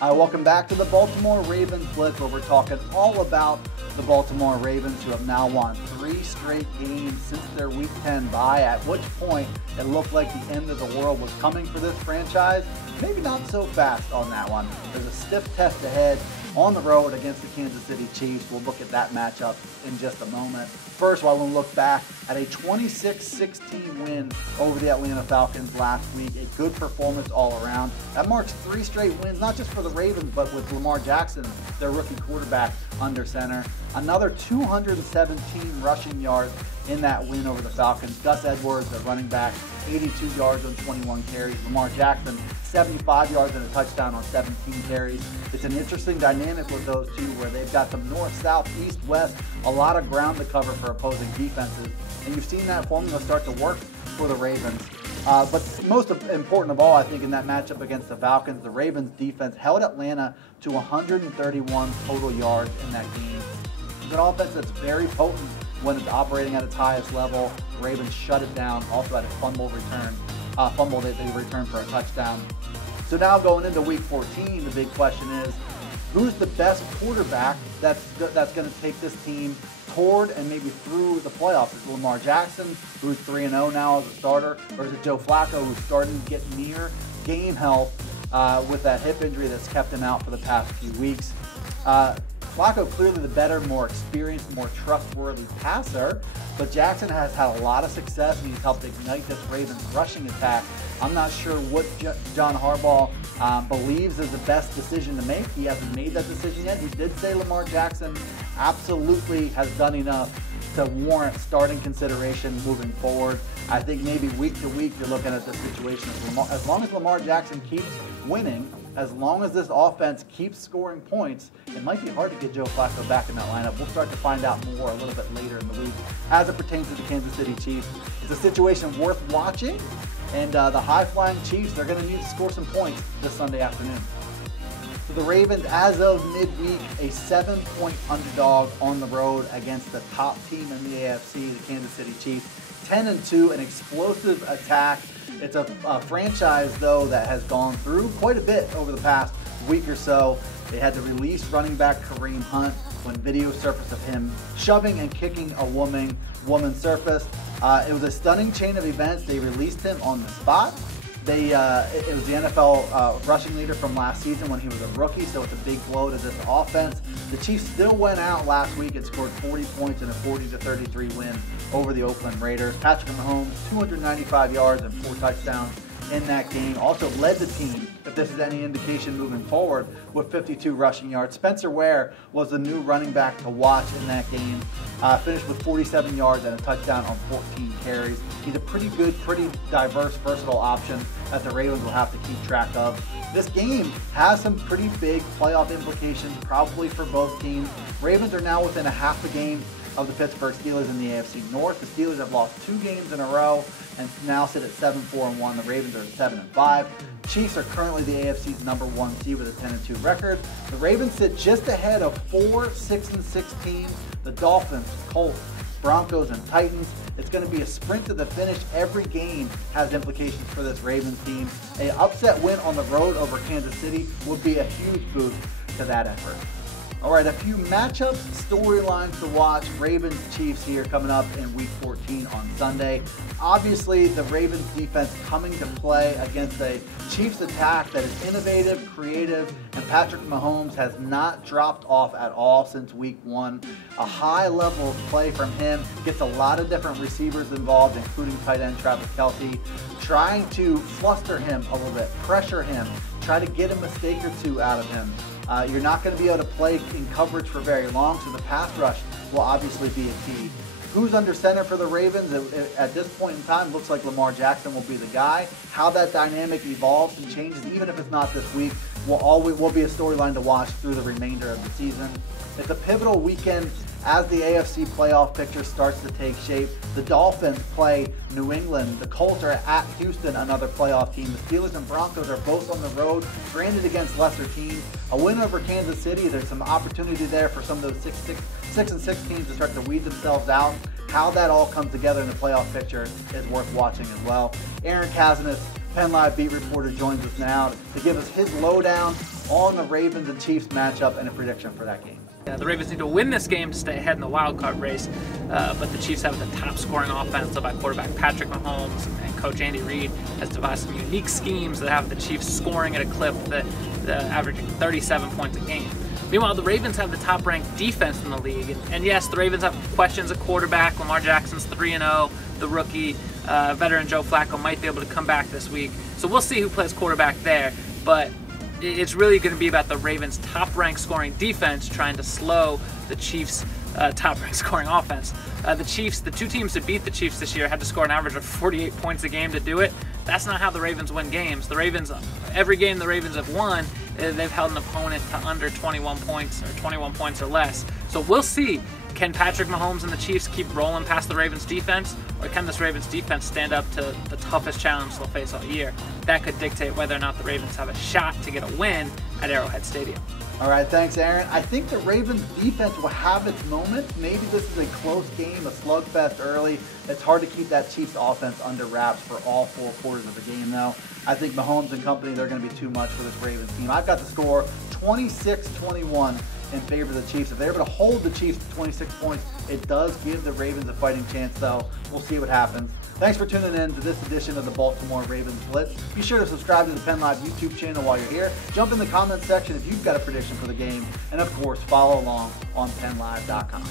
Welcome back to the Baltimore Ravens Blitz, where we're talking all about the Baltimore Ravens, who have now won 3 straight games since their Week 10 bye, at which point it looked like the end of the world was coming for this franchise. Maybe not so fast on that one. There's a stiff test ahead on the road against the Kansas City Chiefs. We'll look at that matchup in just a moment. First, I want to look back at a 26-16 win over the Atlanta Falcons last week. A good performance all around. That marks 3 straight wins, not just for the Ravens, but with Lamar Jackson, their rookie quarterback, under center. Another 217 rushing yards in that win over the Falcons. Gus Edwards, their running back, 82 yards on 21 carries. Lamar Jackson, 75 yards and a touchdown on 17 carries. It's an interesting dynamic with those two, where they've got some north, south, east, west, a lot of ground to cover for opposing defenses. And you've seen that formula start to work for the Ravens. But most important of all, I think, in that matchup against the Falcons, the Ravens defense held Atlanta to 131 total yards in that game. It's an offense that's very potent when it's operating at its highest level. The Ravens shut it down. Also had a fumble that they returned for a touchdown. So now going into Week 14, the big question is, who's the best quarterback that's going to take this team toward and maybe through the playoffs? Is it Lamar Jackson, who's 3-0 now as a starter, or is it Joe Flacco, who's starting to get near game health with that hip injury that's kept him out for the past few weeks? Flacco, clearly the better, more experienced, more trustworthy passer, but Jackson has had a lot of success, and he's helped ignite this Ravens rushing attack. I'm not sure what John Harbaugh believes is the best decision to make. He hasn't made that decision yet. He did say Lamar Jackson absolutely has done enough to warrant starting consideration moving forward. I think maybe week to week you're looking at the situation. As long as Lamar Jackson keeps winning, as long as this offense keeps scoring points, it might be hard to get Joe Flacco back in that lineup. We'll start to find out more a little bit later in the week as it pertains to the Kansas City Chiefs. It's a situation worth watching, and the high-flying Chiefs, they're going to need to score some points this Sunday afternoon. So the Ravens, as of midweek, a 7-point underdog on the road against the top team in the AFC, the Kansas City Chiefs. 10-2, an explosive attack. It's a franchise, though, that has gone through quite a bit over the past week or so. They had to release running back Kareem Hunt when video surfaced of him shoving and kicking a woman surfaced. It was a stunning chain of events. They released him on the spot. It was the NFL rushing leader from last season when he was a rookie, so it's a big blow to this offense. The Chiefs still went out last week and scored 40 points in a 40-33 win over the Oakland Raiders. Patrick Mahomes, 295 yards and 4 touchdowns in that game. Also led the team, if this is any indication moving forward, with 52 rushing yards. Spencer Ware was the new running back to watch in that game. Finished with 47 yards and a touchdown on 14 carries. He's a pretty good, pretty diverse, versatile option that the Ravens will have to keep track of. This game has some pretty big playoff implications, probably for both teams. Ravens are now within a half a game of the Pittsburgh Steelers in the AFC North. The Steelers have lost 2 games in a row and now sit at 7-4-1. The Ravens are at 7-5. Chiefs are currently the AFC's #1 seed with a 10-2 record. The Ravens sit just ahead of 4 6-6 teams: the Dolphins, Colts, Broncos, and Titans. It's going to be a sprint to the finish. Every game has implications for this Ravens team. An upset win on the road over Kansas City would be a huge boost to that effort. All right, a few matchups, storylines to watch. Ravens-Chiefs here coming up in Week 14 on Sunday. Obviously, the Ravens defense coming to play against a Chiefs attack that is innovative, creative, and Patrick Mahomes has not dropped off at all since Week 1. A high level of play from him, gets a lot of different receivers involved, including tight end Travis Kelce, trying to fluster him a little bit, pressure him, try to get a mistake or two out of him. You're not going to be able to play in coverage for very long, so the pass rush will obviously be a key. Who's under center for the Ravens? At this point in time, looks like Lamar Jackson will be the guy. How that dynamic evolves and changes, even if it's not this week, will be a storyline to watch through the remainder of the season. It's a pivotal weekend as the AFC playoff picture starts to take shape. The Dolphins play New England. The Colts are at Houston, another playoff team. The Steelers and Broncos are both on the road, granted against lesser teams. A win over Kansas City, there's some opportunity there for some of those 6-6 teams to start to weed themselves out. How that all comes together in the playoff picture is worth watching as well. Aaron Kazanis, PennLive beat reporter, joins us now to give us his lowdown on the Ravens and Chiefs matchup and a prediction for that game. Yeah, the Ravens need to win this game to stay ahead in the wild card race, but the Chiefs have the top scoring offense led by quarterback Patrick Mahomes, and coach Andy Reid has devised some unique schemes that have the Chiefs scoring at a clip that averaging 37 points a game. Meanwhile, the Ravens have the top-ranked defense in the league, and yes, the Ravens have questions at quarterback. Lamar Jackson's 3-0. The rookie veteran Joe Flacco might be able to come back this week, so we'll see who plays quarterback there. But it's really going to be about the Ravens' top-ranked scoring defense trying to slow the Chiefs' top-ranked scoring offense. The two teams that beat the Chiefs this year had to score an average of 48 points a game to do it. That's not how the Ravens win games. The Ravens, every game the Ravens have won, they've held an opponent to under 21 points or 21 points or less. So we'll see. Can Patrick Mahomes and the Chiefs keep rolling past the Ravens defense, or can this Ravens defense stand up to the toughest challenge they'll face all year? That could dictate whether or not the Ravens have a shot to get a win at Arrowhead Stadium. All right, thanks, Aaron. I think the Ravens defense will have its moment. Maybe this is a close game, a slugfest early. It's hard to keep that Chiefs offense under wraps for all 4 quarters of the game, though. I think Mahomes and company, they're going to be too much for this Ravens team. I've got the score 26-21 in favor of the Chiefs. If they're able to hold the Chiefs to 26 points, it does give the Ravens a fighting chance, though. We'll see what happens. Thanks for tuning in to this edition of the Baltimore Ravens Blitz. Be sure to subscribe to the PennLive YouTube channel while you're here. Jump in the comments section if you've got a prediction for the game. And of course, follow along on PennLive.com.